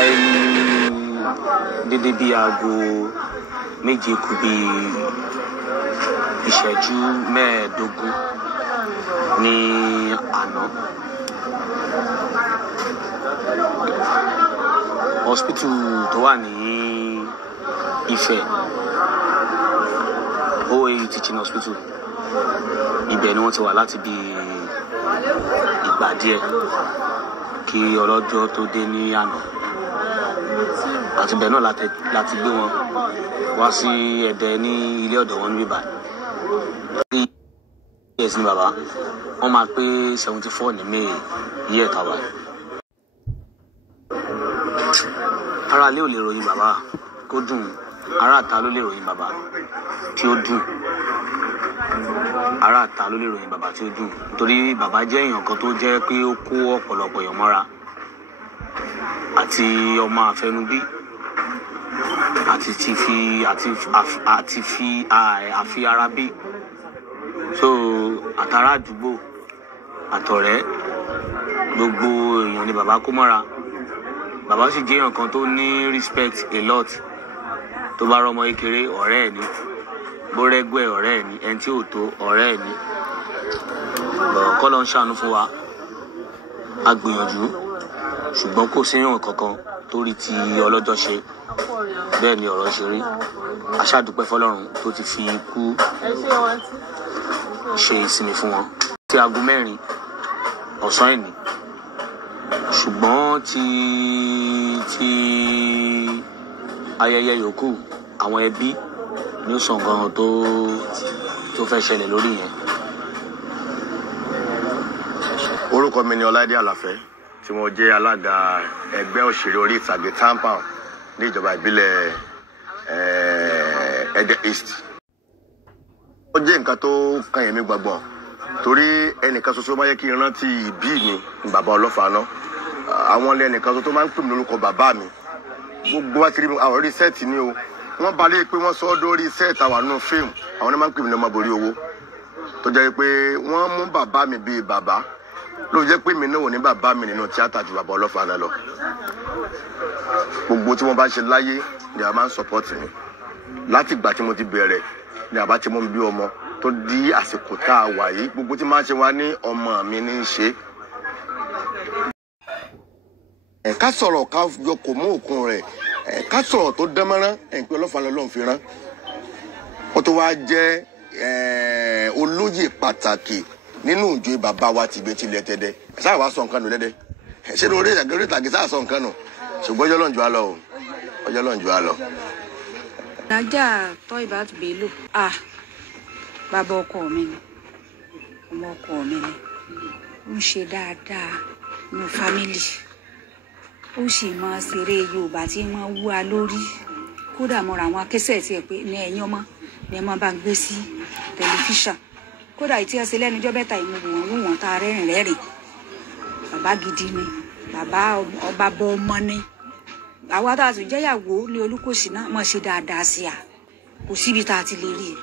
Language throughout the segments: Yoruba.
sáré ní dédé bí aago méje kù bí ìṣẹ́jú mẹ́ẹ̀ẹ́dógún ní àná. Hospital tó wà ní Ifẹ̀, OAU Teaching Hospital, ibẹ̀ ni wọ́n ti wà láti bí ìgbà díẹ̀ kí ọlọ́jọ́ tó dé ní àná. Àti bẹ́ẹ̀ náà láti gbé wọn wá sí Ẹdẹ ní ilé ọ̀dọ̀ wọn níbí báyìí. Yes ni bàbá, wọ́n máa pé 74 ní May yíyẹ tàwa. Ara ilé ò lè ròyìn bàbá kó dùn, ará àta ló lè ròyìn bàbá tí ó dùn. Ará àta ló lè ròyìn bàbá tí ó dùn, nítorí bàbá jẹ́ èèyàn kan tó jẹ́ pé ó kó ọ̀pọ̀lọpọ̀ èèyàn mọ́ra, àti ọmọ àfẹnubí, àti fi ara bí. So àtàrà àdúgbò àtọ̀rẹ́ gbogbo èèyàn ni bàbá kó mọ́ra. Bàbá sì jẹ́ èèyàn kan tó ní respect a lot. Tó bá rọmọ kékeré ọ̀rẹ́ ẹ̀ ni, bó rẹ́gbẹ́ ọ̀rẹ́ ẹ̀ ni, ẹni tí ò tó ọ̀rẹ́ ẹ̀ ni. Kọ́ ló ń ṣàánú fún wa, a gbìyànjú, ṣùgbọ́n kò séèyàn kankan tó rí ti ọlọ́jọ́ ṣe. Bẹ́ẹ̀ ni ọ̀rọ̀ ṣe rí. A ṣá dúpẹ́ fọ́lọ́run tó ti fi ikú ṣe ìsinmi fún wọn tí aago 4 ọ̀sán ẹ̀ní. Ṣùgbọ́n ti ayẹyẹ yòókù, àwọn ẹbí ní ó sọ nǹkan tó fẹ́ ṣẹlẹ̀ lórí yẹn. Orúkọ mi ni Ọláìdé Àlàfẹ́, tí mo jẹ́ alága ẹgbẹ́ òṣèré orí ìtàgé Tampan ní ìjọba ìbílẹ̀ Ẹdẹ East. Ó jẹ́ nǹkan tó kàn yẹn mi gbọ̀ngbọ̀n, torí ẹnìkan ṣoṣo máa yẹ kí n rántí ìbí mi ní bàbá Olofa náà. Àwọn ilé ẹnìkan ṣoṣo tó máa ń pè mí lórúkọ bàbá mi. Gbogbo wa ti rí àwọn orí sẹ́ẹ̀tì ni o. Wọ́n balẹ̀ pé wọ́n sọ ọ́ dórí sẹ́ẹ̀tì àwọn nínú fíìmù. Àwọn ni máa ń pè mí ní ọmọ borí owó. Tó jẹ́ pé wọ́n mú bàbá mi bíi bàbá. Ló jẹ́ pé mi náà ò ní bàbá mi nínú tíátà ju bàbá Olofa náà lọ. Gbogbo tí wọ́n bá ṣe láyé ni a máa ń sọpọ́tì mi. Láti ìgbà tí mo ti bẹ̀rẹ̀ ni àbá ti mú mi bí ọmọ tó di àsìkò tá a wà yìí. Gbogbo tí máa ń ṣe wá ní ọmọ mi ní í ṣe. Ká sọ̀rọ̀ ká yọ kò mú òkun rẹ̀, ká sọ̀rọ̀ tó dán mọ́rán, pé Olofa lọ́lọ́run fi rán. Ó tó wá jẹ́ olóyè pàtàkì nínú ìjọ bàbá wa tìbẹ́tìlẹ̀ tẹ́dẹ́. Sáà wá sọ nǹkan nù lẹ́dẹ́. Ṣé ní orí ìtàgé sáà sọ nǹkan nù? Ṣùgbọ́n ọjọ́ lọ́njọ́ á lọ o. Ọjọ́ lọ́njọ́ á lọ. Naija Toibat Bello, bàbá ọkọ mi ni, ọmọ ọkọ mi ni, ó ń ṣe dáadáa nínú fámìlì. Ó sì máa ṣeré Yorùbá tí wọ́n wú wa lórí. Kódà mo ra àwọn akẹ́sẹ̀ tí ẹ pé ní ẹ̀yìn ọmọ ni ẹ máa bá ń gbé sí tẹlifíṣàn. Kódà ìtí ọ̀sẹ̀ lẹ́nu ọjọ́ bẹ́ta ìmú wọn tá a rẹ́rìn. Bàbá gidi ni, bàbá ọba bọ ọmọ ni. Àwa tá a tún jẹ́yàwó ní Olúkòsì náà mọ̀ ṣe dáadáa sí a. Kò síbi tá a ti lè rí ẹ̀.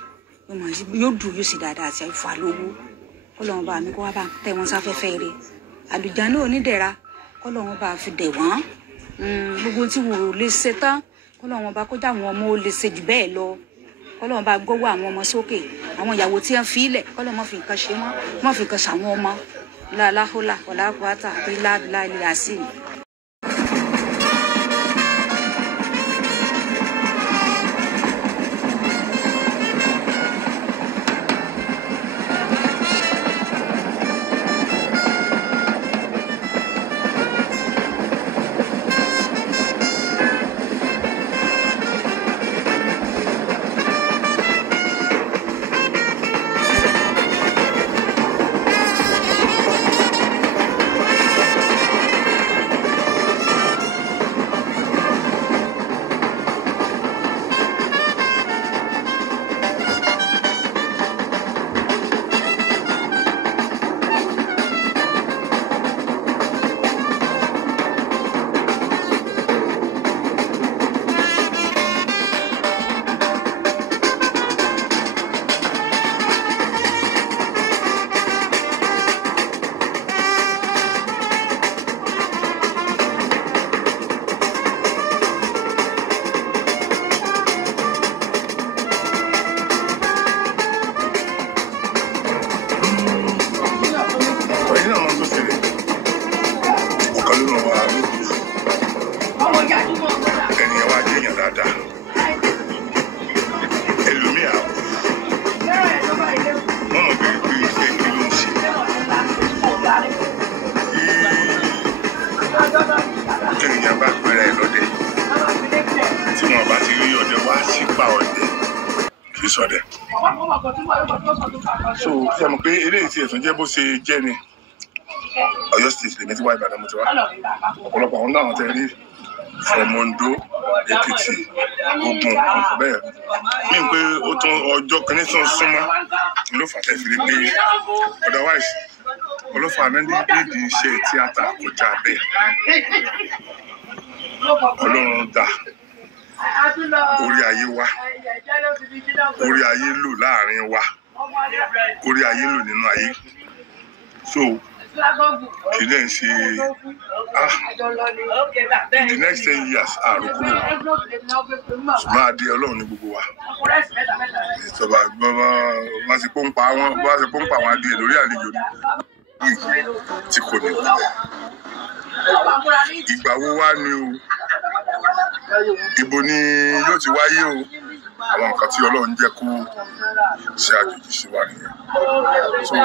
Yóò dùn yóò ṣe dáadáa sí a, ìfà lówó. Kọ́lọ́run bá mi kó wá bá tẹ̀ wọ́n sáfẹ́fẹ́ rẹ̀. Àlùjánnà onídẹ̀ra, kọ́lọ́run bá fi dẹ̀ wọ́n. Gbogbo tí wò lè ṣe tán, kọ́lọ́run bá kó já àwọn ọmọ ó lè ṣe jù bẹ́ẹ̀ lọ. Kọ́lọ́run bá gbọ́wọ́ àwọn ọmọ sókè. Àwọn ìyàwó tí wọ́n fi ilẹ̀, kọ́lọ́run má fi nǹkan ṣe wọ́n, má fi nǹkan ṣàwọn ọmọ. La hawla wala quwwata illa billahi al-azim. So ṣe mọ̀ pé eléyìí tí ẹ̀sùn jẹ́ bó ṣe jẹ́ ni Ọ̀yọ́ state lèmi ti wá Ìbàdàn mo ti wá ọ̀pọ̀lọpọ̀ àwọn náà tẹ̀ rí from Ondo Èkìtì Ògùn bẹ́ẹ̀ mí pé ó tún ọjọ́ kìíní tún súnmọ́ ló fà tẹ̀ fi rí pé otherwise Olofa nídìí iṣẹ́ tíátà kọjá bẹ́ẹ̀ Ọlọ́run dá orí ayé wa orí ayé lò láàrin wa orí ayé lò nínú ayé so kì í lè ṣe in the next 10 years àròkúrò ṣùgbọ́n adé Ọlọ́run ní gbogbo wa ìjọba bá ṣe pọ́npá àwọn adé lórí àlejò tí kò ní ìgbà wo wá ni o ibo ni yóò ti wáyé o àwọn nǹkan tí Ọlọ́run jẹ́ kó ṣe àjòjì sí wa nìyẹn so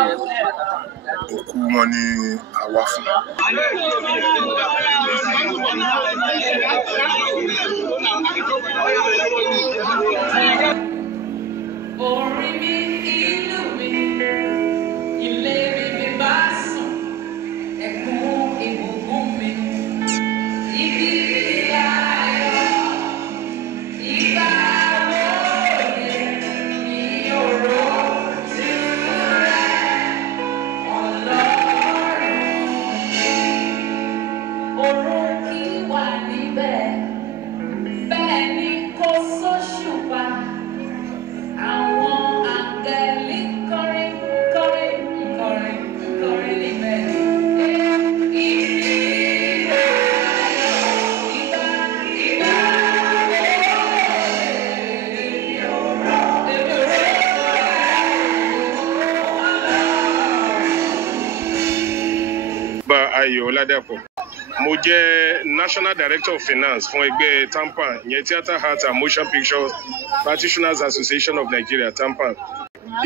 òkú wọn ni àwa fún. Orí mi, ìlú mi, ilé mi bá sùn, ẹ̀kún ìbùkún mi, ibi ayọ̀, ìgbà wo ni òró tú rẹ̀ Ọlọ́run mi. Òró kì í wà níbẹ̀, bẹ́ẹ̀ ni kò sóṣùpá. Àwọn àgẹ̀lì kọrin kọrin kọrin kọrin níbẹ̀. Ayọ̀ Ọládàpọ̀ mo jẹ́ National Director of Finance fún ẹgbẹ́ TAMPAN ìyẹn Theatre Art and Motion Picture Practitioners Association of Nigeria TAMPAN.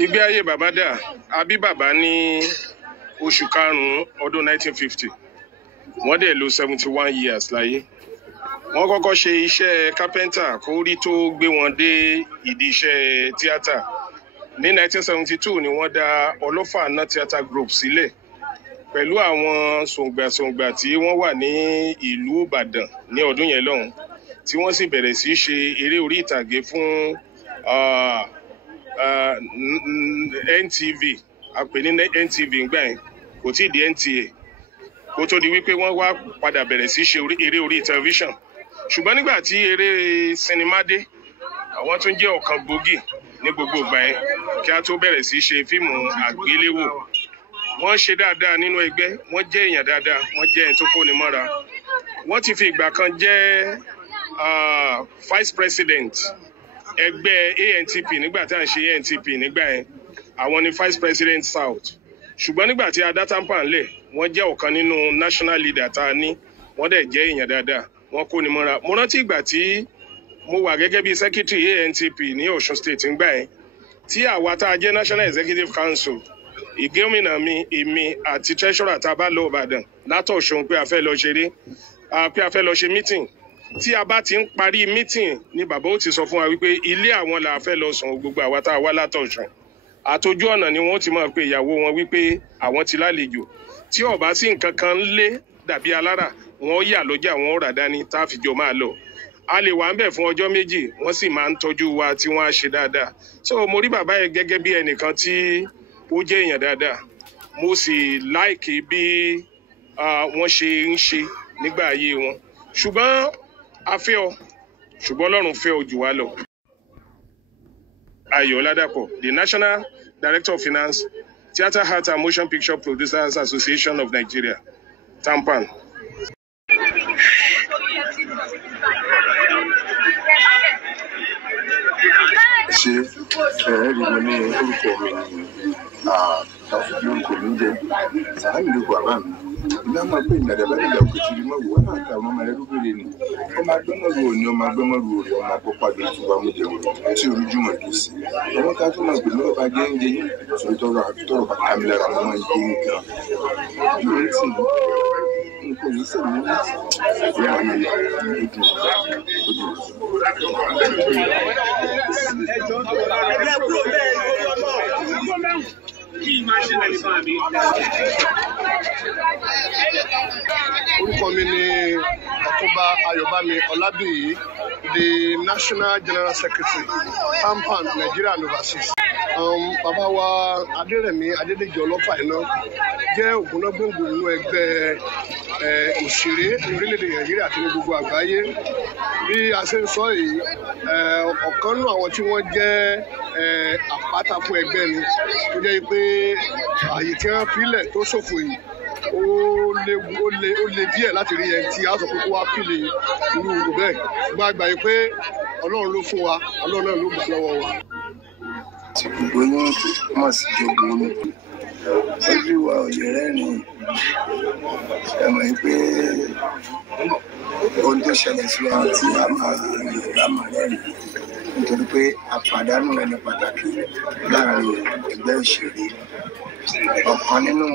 Ìgbé ayé bàbá dà a bí bàbá ní oṣù karùn-ún ọdún 1950 wọ́n dẹ̀ lò 71 years láyé. Wọ́n kọ́kọ́ ṣe iṣẹ́ carpenter kó rí tó gbé wọn dé ìdí iṣẹ́ tíátà. Ní 1972 ni wọ́n dá Olofa Theatre Group sílẹ̀ pẹ̀lú àwọn sòǹgbàsòǹgbà tí wọ́n wà ní ìlú Ìbàdàn ní ọdún yẹn lọ́hùn tí wọ́n sì bẹ̀rẹ̀ sí ṣe eré orí ìtàgé fún NTV a pè ní NTV ńgbà yẹn kò tí ì di NTA kó tó di wípé wọ́n wá padà bẹ̀rẹ̀ sí ṣe eré orí tẹlifíṣàn ṣùgbọ́n nígbà tí eré sinimá dé àwọn tún jẹ́ ọ̀kan gbòógì ní gbogbo ìgbà yẹn kí a tó bẹ̀rẹ̀ sí ṣe fíìmù àgbéléwò. Wọ́n ṣe dáadáa nínú ẹgbẹ́ wọ́n jẹ́ èèyàn dáadáa wọ́n jẹ́ ẹni tó kóni mọ́ra. Wọ́n ti fi ìgbà kan jẹ́ vice president ẹgbẹ́ ANTP nígbà tí à ń ṣe ANTP nígbà yẹn àwọn ni vice president south ṣùgbọ́n nígbà tí a dá TAMPAN lẹ̀ wọ́n jẹ́ ọ̀kan nínú national leader tá a ní wọ́n dẹ̀ jẹ́ èèyàn dáadáa wọ́n kóni mọ́ra. Mo rántí ìgbà tí mo wà gẹ́gẹ́ bí secretary ANTP ní Ọ̀ṣun state nígbà yẹn tí àwa tá a jẹ́ national executive council ìgbémìnà mi èmi àti treasurer tá a bá lọ Ìbàdàn látọ̀ṣun pé a fẹ́ lọ ṣeré pé a fẹ́ lọ ṣe meeting tí a bá ti ń parí meeting ni bàbá ó ti sọ fún wa wípé ilé àwọn là fẹ́ lọ sùn gbogbo àwa tá a wá látọ̀ṣun àtọjú ọ̀nà ni wọ́n ti máa pe ìyàwó wọn wípé àwọn ti lálejò tí ó bá sí nǹkan kan lé dàbí alára wọn yà lọ́jà wọn rà dání tá a fi jọ máa lọ a lè wà ń bẹ̀ fún ọjọ́ méjì wọ́n sì máa ń tọ́jú wa tí wọ́n á ṣe dáadáa so mo rí bàbá yẹn gẹ́gẹ́ bí ẹnìkan tí ó jẹ́ èèyàn dáadáa mo sì láìkì bí wọ́n ṣe ń ṣe nígbà ayé wọn ṣùgbọ́n a fẹ́ ọ ṣùgbọ́n Ọlọ́run fẹ́ ọ jù wá lọ. Ayọ̀ Ọládàpọ̀, the National Director of Finance, Theatre Art and Motion Picture Producers Association of Nigeria, TAMPAN. ṣe ẹ̀rí mi ní orúkọ mi ní àtàkùn orúkọ mi jẹ́ sàárì ló bàbá mi ìgbà máa pè ní àdàbà nígbà òkèjì mọ́ wò wọ́n náà ọmọ rẹ̀ lóbìnrin ni ọmọ agbẹ́mọ̀rú òní ọmọ agbẹ́mọ̀rú òní ọmọ akọ́pàdé ìtura mú jẹun tí oríjúmọ̀ tó sí ọmọ ká tó máa gbèmọ́ ọba jẹ́ ń jẹ sórí tọrọ bá ká mi lára ọmọ ìgbé nìkan yóò ń tì nǹkan yìí sì ní ìyá mi ojú Orúkọ mi ni Ọ̀túnba Ayọ̀bámi Ọlábíyì, the National General Secretary, PAMPAN Nigeria and Overseas. Bàbá wa Adérẹ̀mí Adédèjì Olofa iná jẹ́ ògúnnágbòǹgbò nínú ẹgbẹ́ òṣèré ní orílẹ̀-èdè Nàìjíríà àti ní gbogbo àgbáyé. Bí a ṣe ń sọ yìí, ọ̀kan nínú àwọn tí wọ́n jẹ́ àpáta fún ẹgbẹ́ ni, tó jẹ́ pé àyè tí wọ́n filẹ̀ tó ṣòfò yìí ó le díẹ̀ láti rí ẹni tí a sọ pé kó wá pìlẹ̀ irú ìlú bẹ́ẹ̀. Gbàgbà yìí pé Ọlọ́run ló fún wa, Ọlọ́run náà ló gbà lọ́wọ́ wa. Tí gbogbo yín mọ̀ sí jogun ní ojú wa ò lè rẹ́rìn-ín. Ẹ mọ̀ pé ohun tó ṣẹlẹ̀ sí wa tí a máa rẹ́rìn-ín nítorí pé àpàdánù ẹni pàtàkì láàrin ẹgbẹ́ òṣèré. Ọ̀kan nínú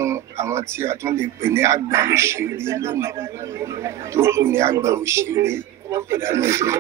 àwọn tí a tún lè pè ní àgbà òṣèré lónìí tó kù ní àgbà òṣèré pàdánù ẹgbẹ́.